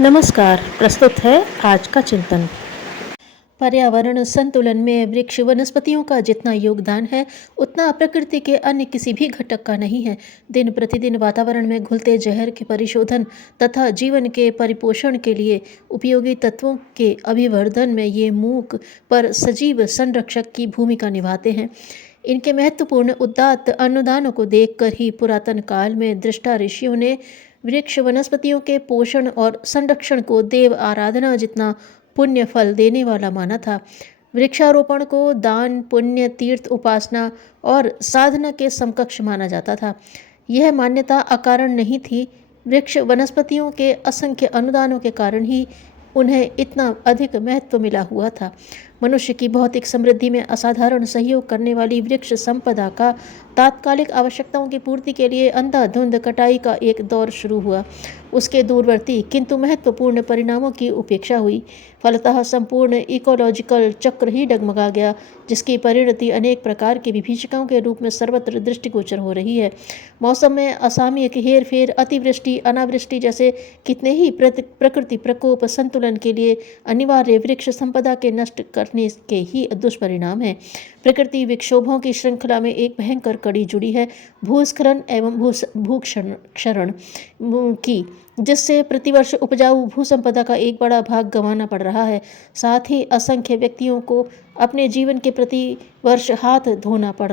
नमस्कार। प्रस्तुत है आज का चिंतन। पर्यावरण संतुलन में वृक्ष वनस्पतियों का जितना योगदान है उतना प्रकृति के अन्य किसी भी घटक का नहीं है। दिन प्रतिदिन वातावरण में घुलते जहर के परिशोधन तथा जीवन के परिपोषण के लिए उपयोगी तत्वों के अभिवर्धन में ये मूक पर सजीव संरक्षक की भूमिका निभाते हैं। इनके महत्वपूर्ण उदात्त अनुदानों को देखकर ही पुरातन काल में दृष्टा ऋषियों ने वृक्ष वनस्पतियों के पोषण और संरक्षण को देव आराधना जितना पुण्य फल देने वाला माना था। वृक्षारोपण को दान, पुण्य, तीर्थ उपासना और साधना के समकक्ष माना जाता था। यह मान्यता अकारण नहीं थी। वृक्ष वनस्पतियों के असंख्य अनुदानों के कारण ही उन्हें इतना अधिक महत्व मिला हुआ था। मनुष्य की भौतिक समृद्धि में असाधारण सहयोग करने वाली वृक्ष संपदा का तात्कालिक आवश्यकताओं की पूर्ति के लिए अंधाधुंध कटाई का एक दौर शुरू हुआ। उसके दूरवर्ती किंतु महत्वपूर्ण परिणामों की उपेक्षा हुई। फलतः संपूर्ण इकोलॉजिकल चक्र ही डगमगा गया, जिसकी परिणति अनेक प्रकार के विभीषिकाओं के रूप में सर्वत्र दृष्टिगोचर हो रही है। मौसम में असामयिक हेरफेर, अतिवृष्टि, अनावृष्टि जैसे कितने ही प्रकृति प्रकोप संतुलन के लिए अनिवार्य वृक्ष संपदा के नष्ट करने के ही दुष्परिणाम है। प्रकृति विक्षोभों की श्रृंखला में एक भयंकर कड़ी जुड़ी है, भूस्खलन एवं भूक्षरण की, जिससे प्रतिवर्ष उपजाऊ भूसंपदा का एक बड़ा भाग गंवाना पड़ रहा है। साथ ही असंख्य व्यक्तियों को अपने जीवन के प्रतिवर्ष हाथ धोना पड़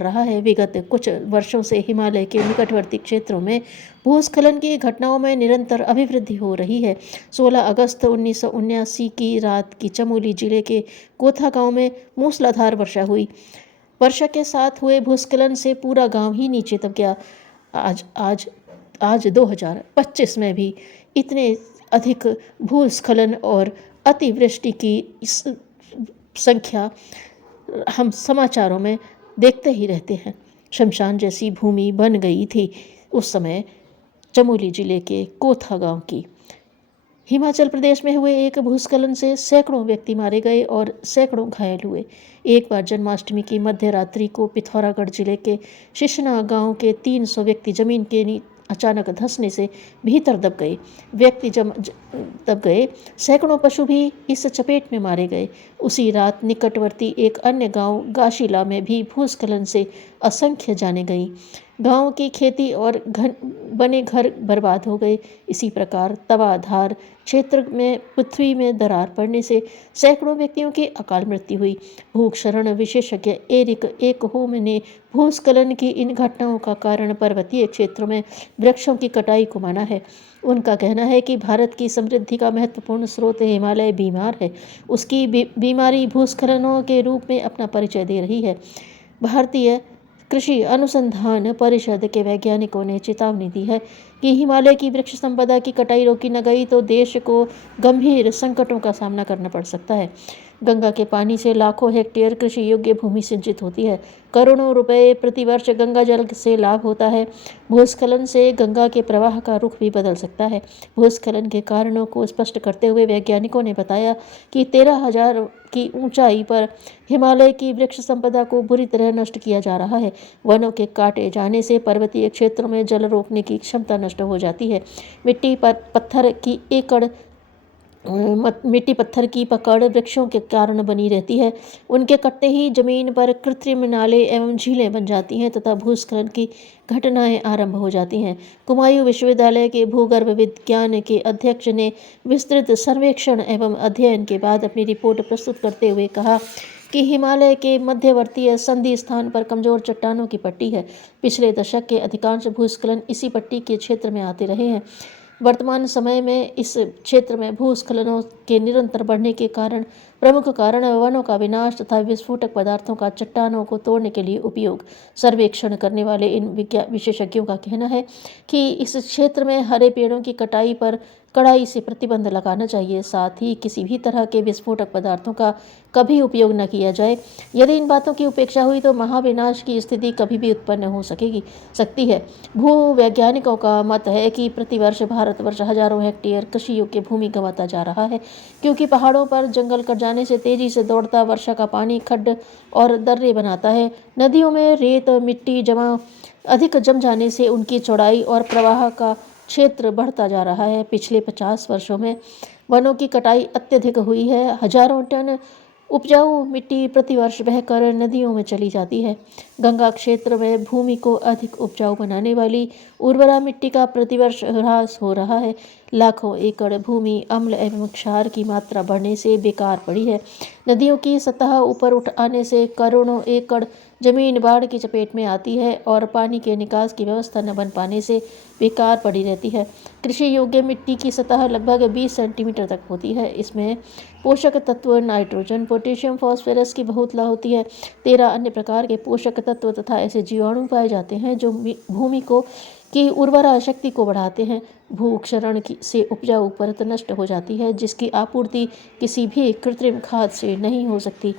रहा है विगत कुछ वर्षों से हिमालय के निकटवर्ती क्षेत्रों में भूस्खलन की घटनाओं में निरंतर अभिवृद्धि हो रही है। 16 अगस्त 1979 की रात की चमोली जिले के कोथा गांव में मूसलाधार वर्षा हुई। वर्षा के साथ हुए भूस्खलन से पूरा गांव ही नीचे दब गया। आज 2025 में भी इतने अधिक भूस्खलन और अतिवृष्टि की संख्या हम समाचारों में देखते ही रहते हैं। शमशान जैसी भूमि बन गई थी उस समय चमोली जिले के कोथा गांव की। हिमाचल प्रदेश में हुए एक भूस्खलन से सैकड़ों व्यक्ति मारे गए और सैकड़ों घायल हुए। एक बार जन्माष्टमी की मध्य रात्रि को पिथौरागढ़ जिले के शिशना गांव के 300 व्यक्ति जमीन के अचानक धंसने से भीतर दब गए। सैकड़ों पशु भी इस चपेट में मारे गए। उसी रात निकटवर्ती एक अन्य गांव गाशीला में भी भूस्खलन से असंख्य जाने गईं। गांव की खेती और बने घर बर्बाद हो गए। इसी प्रकार तवाधार क्षेत्र में पृथ्वी में दरार पड़ने से सैकड़ों व्यक्तियों की अकाल मृत्यु हुई। भूक्षरण विशेषज्ञ एरिक एकहोम ने भूस्खलन की इन घटनाओं का कारण पर्वतीय क्षेत्रों में वृक्षों की कटाई को माना है। उनका कहना है कि भारत की समृद्धि का महत्वपूर्ण स्रोत हिमालय बीमार है। उसकी बीमारी भूस्खलनों के रूप में अपना परिचय दे रही है। भारतीय कृषि अनुसंधान परिषद के वैज्ञानिकों ने चेतावनी दी है कि हिमालय की वृक्ष संपदा की कटाई रोकी न गई तो देश को गंभीर संकटों का सामना करना पड़ सकता है। गंगा के पानी से लाखों हेक्टेयर कृषि योग्य भूमि सिंचित होती है। करोड़ों रुपए प्रतिवर्ष गंगा जल से लाभ होता है। भूस्खलन से गंगा के प्रवाह का रुख भी बदल सकता है। भूस्खलन के कारणों को स्पष्ट करते हुए वैज्ञानिकों ने बताया कि 13,000 की ऊंचाई पर हिमालय की वृक्ष संपदा को बुरी तरह नष्ट किया जा रहा है। वनों के काटे जाने से पर्वतीय क्षेत्रों में जल रोकने की क्षमता नष्ट हो जाती है। मिट्टी पत्थर की पकड़ वृक्षों के कारण बनी रहती है। उनके कटते ही जमीन पर कृत्रिम नाले एवं झीलें बन जाती हैं तथा भूस्खलन की घटनाएं आरंभ हो जाती हैं। कुमायूं विश्वविद्यालय के भूगर्भ विज्ञान के अध्यक्ष ने विस्तृत सर्वेक्षण एवं अध्ययन के बाद अपनी रिपोर्ट प्रस्तुत करते हुए कहा कि हिमालय के मध्यवर्तीय संधि स्थान पर कमजोर चट्टानों की पट्टी है। पिछले दशक के अधिकांश भूस्खलन इसी पट्टी के क्षेत्र में आते रहे हैं। वर्तमान समय में इस क्षेत्र में भूस्खलनों के निरंतर बढ़ने के प्रमुख कारण वनों का विनाश तथा विस्फोटक पदार्थों का चट्टानों को तोड़ने के लिए उपयोग। सर्वेक्षण करने वाले इन विशेषज्ञों का कहना है कि इस क्षेत्र में हरे पेड़ों की कटाई पर कड़ाई से प्रतिबंध लगाना चाहिए। साथ ही किसी भी तरह के विस्फोटक पदार्थों का कभी उपयोग न किया जाए। यदि इन बातों की उपेक्षा हुई तो महाविनाश की स्थिति कभी भी उत्पन्न हो सकती है। भू वैज्ञानिकों का मत है कि प्रतिवर्ष भारतवर्ष हजारों हेक्टेयर कृषि योग्य भूमि गंवाता जा रहा है, क्योंकि पहाड़ों पर जंगल कट जाने से तेजी से दौड़ता वर्षा का पानी खड्ड और दर्रे बनाता है। नदियों में रेत मिट्टी अधिक जम जाने से उनकी चौड़ाई और प्रवाह का क्षेत्र बढ़ता जा रहा है। पिछले 50 वर्षों में वनों की कटाई अत्यधिक हुई है। हजारों टन उपजाऊ मिट्टी प्रतिवर्ष बहकर नदियों में चली जाती है। गंगा क्षेत्र में भूमि को अधिक उपजाऊ बनाने वाली उर्वरा मिट्टी का प्रतिवर्ष ह्रास हो रहा है। लाखों एकड़ भूमि अम्ल एवं क्षार की मात्रा बढ़ने से बेकार पड़ी है। नदियों की सतह ऊपर उठ आने से करोड़ों एकड़ जमीन बाढ़ की चपेट में आती है और पानी के निकास की व्यवस्था न बन पाने से बेकार पड़ी रहती है। कृषि योग्य मिट्टी की सतह लगभग 20 सेंटीमीटर तक होती है। इसमें पोषक तत्व नाइट्रोजन, पोटेशियम, फास्फोरस की बहुतला होती है। 13 अन्य प्रकार के पोषक तत्व तथा ऐसे जीवाणु पाए जाते हैं जो भूमि को की उर्वरा शक्ति को बढ़ाते हैं। भू क्षरण से उपजाऊ परत नष्ट हो जाती है, जिसकी आपूर्ति किसी भी कृत्रिम खाद से नहीं हो सकती।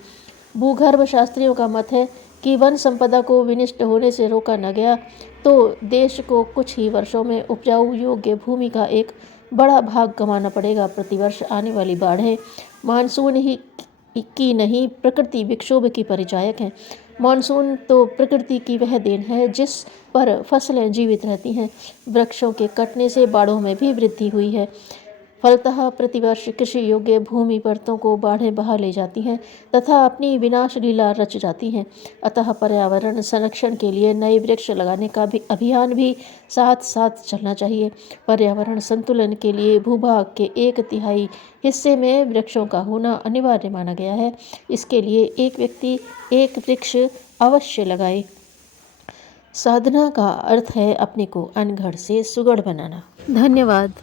भूगर्भ शास्त्रियों का मत है कि वन संपदा को विनष्ट होने से रोका न गया तो देश को कुछ ही वर्षों में उपजाऊ योग्य भूमि का एक बड़ा भाग गंवाना पड़ेगा। प्रतिवर्ष आने वाली बाढ़ें मानसून ही की नहीं, प्रकृति विक्षोभ की परिचायक है। मानसून तो प्रकृति की वह देन है जिस पर फसलें जीवित रहती हैं। वृक्षों के कटने से बाढ़ों में भी वृद्धि हुई है। फलतः प्रतिवर्ष कृषि योग्य भूमि परतों को बाढ़ें बहा ले जाती हैं तथा अपनी विनाश लीला रच जाती हैं। अतः पर्यावरण संरक्षण के लिए नए वृक्ष लगाने का भी अभियान भी साथ साथ चलना चाहिए। पर्यावरण संतुलन के लिए भूभाग के 1/3 हिस्से में वृक्षों का होना अनिवार्य माना गया है। इसके लिए एक व्यक्ति एक वृक्ष अवश्य लगाए। साधना का अर्थ है अपने को अनघड़ से सुगढ़ बनाना। धन्यवाद।